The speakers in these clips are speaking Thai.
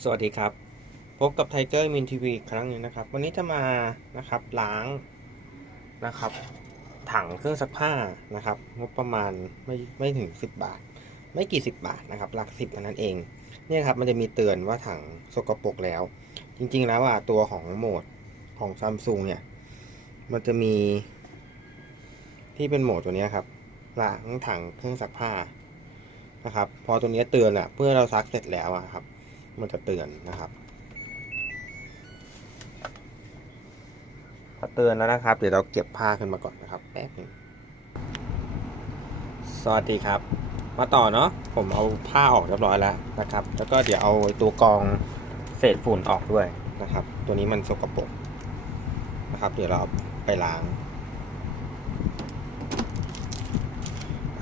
สวัสดีครับ พบกับไทเกอร์มินทีวีอีกครั้งหนึงนะครับ วันนี้จะมานะครับล้างนะครับ ถังเครื่องซักผ้านะครับงบประมาณไม่ไม่ถึง 10 บาท ไม่กี่สิบบาทนะครับ หลักสิบเท่านั้นเองเนี่ยครับมันจะมีเตือนว่าถังสกปรกแล้ว จริงๆแล้วอะตัวของโหมดของซัมซุงเนี่ย มันจะมี ที่เป็นโหมดตัวนี้ครับล้างถังเครื่องซักผ้านะครับ พอตัวนี้เตือนอะ เพื่อเราซักเสร็จแล้วอะครับ มันจะเตือนนะครับ พอเตือนแล้วนะครับ เดี๋ยวเราเก็บผ้าขึ้นมาก่อนนะครับแป๊บหนึงสวัสดีครับ มาต่อเนาะผมเอาผ้าออกเรียบร้อยแล้วนะครับ แล้วก็เดี๋ยวเอาตัวกรองเศษฝุ่นออกด้วยนะครับ ตัวนี้มันสกปรกนะครับ เดี๋ยวเราไปล้าง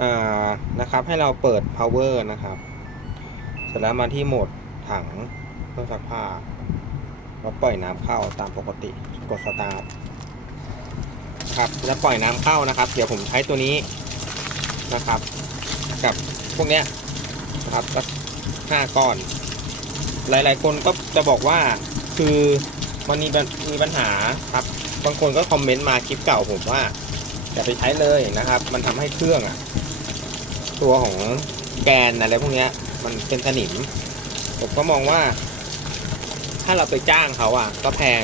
อ่านะครับให้เราเปิด power นะครับ เสร็จแล้วมาที่โหมด ถังเครื่องซักผ้าแล้วปล่อยน้ำเข้าตามปกติกดสตาร์ทครับแล้วปล่อยน้ำเข้านะครับ เดี๋ยวผมใช้ตัวนี้นะครับ กับพวกเนี้ยนะครับสักห้าก้อน หลาย ๆ คนก็จะบอกว่าคือมันมีมีปัญหาครับ บางคนก็คอมเมนต์มาคลิปเก่าผมว่าอย่าไปใช้เลยนะครับ มันทำให้เครื่องอะตัวของแกนอะไรพวกเนี้ย มันเป็นสนิม ผมก็มองว่า ถ้าเราไปจ้างเขาอะ ก็แพง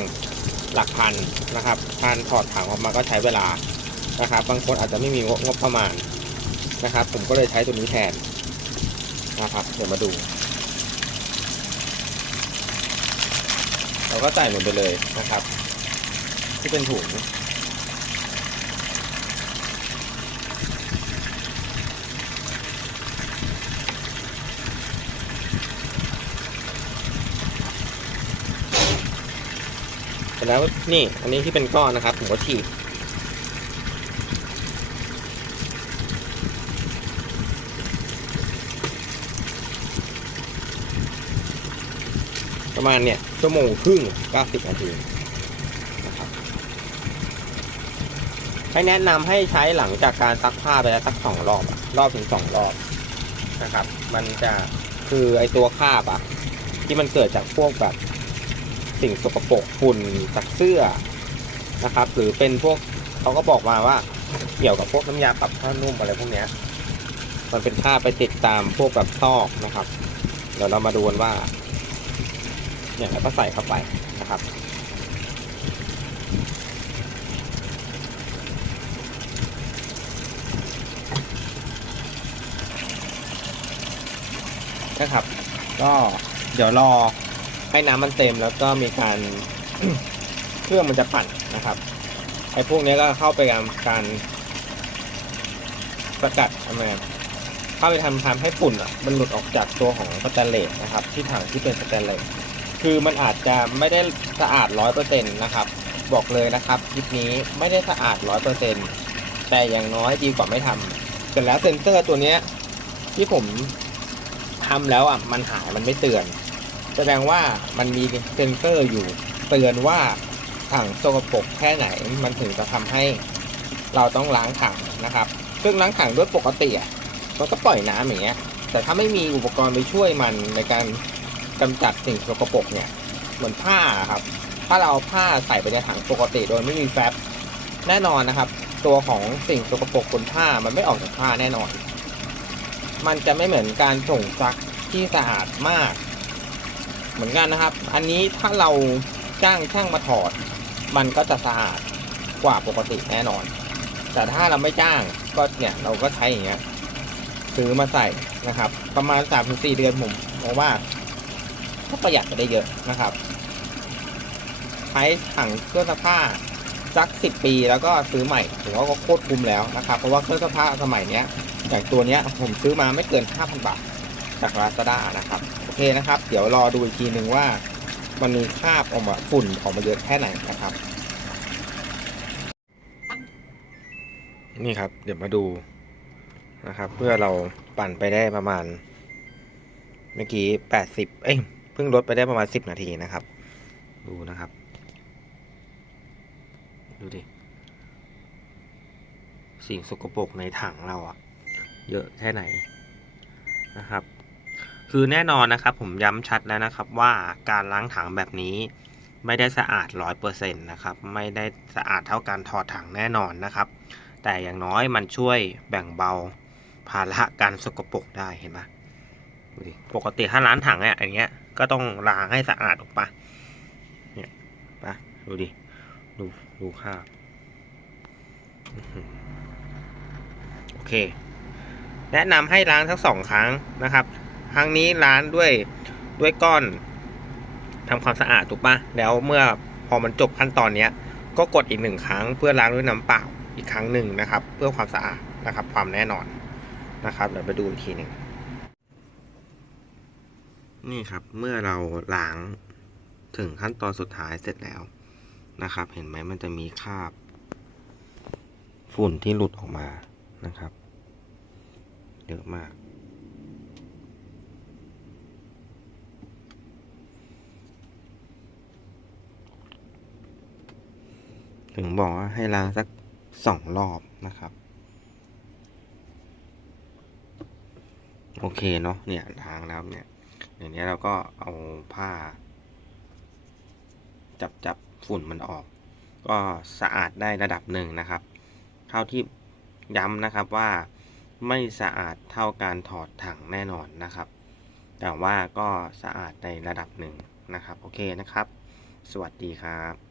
หลักพันนะครับการถอดถังออกมาก็ใช้เวลานะครับ บางคนอาจจะไม่มีงบประมาณนะครับ ผมก็เลยใช้ตัวนี้แทนนะครับ เดี๋ยวมาดู เราก็ใส่ลงไปเลยนะครับ ที่เป็นถุง เสร็จแล้วนี่ อันนี้ที่เป็นก้อนนะครับ ผมก็ฉีดประมาณเนี่ยชั่วโมงครึ่ง 90 นาทีนะครับให้แนะนำให้ใช้หลังจากการซักผ้าไปแล้วสักสองรอบรอบถึงสองรอบนะครับ มันจะคือไอตัวคาบอะที่มันเกิดจากพวกแบบ สิ่งสกปรกฝุ่นจากเสื้อนะครับ หรือเป็นพวกเขาก็บอกมาว่า เกี่ยวกับพวกน้ำยาปรับผ้านุ่มอะไรพวกเนี้ย มันเป็นค่าไปติดตามพวกแบบซอกนะครับ เดี๋ยวเรามาดูกันว่าเนี่ยแล้วก็ใส่เข้าไปนะครับนะครับ ก็เดี๋ยวรอ ให้น้ำมันเต็มแล้วก็มีการเครื่องมันจะปั่นนะครับไอ้พวกนี้ก็เข้าไปทำการสกัดทำไมเข้าไปทำทำให้ฝุ่นอะมันหลุดออกจากตัวของสแตนเลสนะครับ ที่ถังที่เป็นสแตนเลสคือมันอาจจะไม่ได้สะอาดร้อยเปอร์เซ็นต์นะครับ บอกเลยนะครับคลิปนี้ไม่ได้สะอาดร้อยเปอร์เซ็นต์แต่อย่างน้อยดีกว่าไม่ทำเสร็จแล้วเซ็นเซอร์ตัวเนี้ยที่ผมทำแล้วอะมันหายมันไม่เตือน แสดงว่ามันมีเซนเซอร์อยู่เตือนว่าถังสกปรกแค่ไหนมันถึงจะทำให้เราต้องล้างถังนะครับ ซึ่งล้างถังด้วยปกติอะมันก็ปล่อยน้ำอย่างเงี้ย แต่ถ้าไม่มีอุปกรณ์ไปช่วยมันในการกำจัดสิ่งสกปรกเนี่ยเหมือนผ้าครับ ถ้าเราเอาผ้าใส่ไปในถังปกติโดยไม่มีแฟบแน่นอนนะครับ ตัวของสิ่งสกปรกบนผ้ามันไม่ออกจากผ้าแน่นอน มันจะไม่เหมือนการส่งซักที่สะอาดมาก เหมือนกันนะครับ อันนี้ถ้าเราจ้างช่างมาถอด มันก็จะสะอาดกว่าปกติแน่นอน แต่ถ้าเราไม่จ้างก็เนี่ยเราก็ใช้อย่างเงี้ยซื้อมาใส่นะครับ ประมาณสามถึงสี่เดือนผมมองว่าก็ประหยัดไปได้เยอะนะครับ ใช้ถังเครื่องซักผ้าสักสิบปีแล้วก็ซื้อใหม่ถือว่าก็โคตรคุ้มแล้วนะครับ เพราะว่าเครื่องซักผ้าสมัยเนี้ยอย่างตัวเนี้ยผมซื้อมาไม่เกิน5,000บาทจาก Lazada นะครับ เคนะครับ เดี๋ยวรอดูอีกทีหนึ่งว่า มันมีคราบออกมาฝุ่นออกมาเยอะแค่ไหนนะครับ นี่ครับ เดี๋ยวมาดูนะครับ เพื่อเราปั่นไปได้ประมาณ เมื่อกี้แปดสิบเอ้ยเพิ่งลดไปได้ประมาณสิบนาทีนะครับ ดูนะครับ ดูดิสิ่งสกปรกในถังเราอะเยอะแค่ไหนนะครับ คือแน่นอนนะครับผมย้ำชัดแล้วนะครับว่าการล้างถังแบบนี้ ไม่ได้สะอาดร้อยเปอร์เซ็นต์นะครับไม่ได้สะอาดเท่าการถอดถังแน่นอนนะครับ แต่อย่างน้อยมันช่วยแบ่งเบาภาระการสกปรกได้เห็นปะดูดิปกติถ้าล้างถังเนี่ยอย่างเงี้ยก็ต้องล้างให้สะอาดถูกปะเนี่ยปะดูดิดูดูค่าโอเค แนะนำให้ล้างทั้งสองครั้งนะครับ ครั้งนี้ล้างด้วยด้วยก้อนทำความสะอาดถูกปะแล้วเมื่อพอมันจบขั้นตอนเนี้ย ก็กดอีกหนึ่งครั้ง เพื่อล้างด้วยน้ำเปล่าอีกครั้งหนึ่งนะครับ เพื่อความสะอาดนะครับ ความแน่นอนนะครับเดี๋ยวไปดูอีกทีหนึ่งนี่ครับเมื่อเราล้างถึงขั้นตอนสุดท้ายเสร็จแล้วนะครับ เห็นไหมมันจะมีคราบ ฝุ่นที่หลุดออกมานะครับ เยอะมาก ถึงบอกว่าให้ล้างสักสองรอบนะครับ โอเคเนาะเนี่ยล้างแล้วเนี่ยอย่างนี้เราก็เอาผ้า จับจับฝุ่นมันออก ก็สะอาดได้ระดับหนึ่งนะครับ เท่าที่ย้ำนะครับว่าไม่สะอาดเท่าการถอดถังแน่นอนนะครับ แต่ว่าก็สะอาดในระดับหนึ่งนะครับ โอเคนะครับ สวัสดีครับ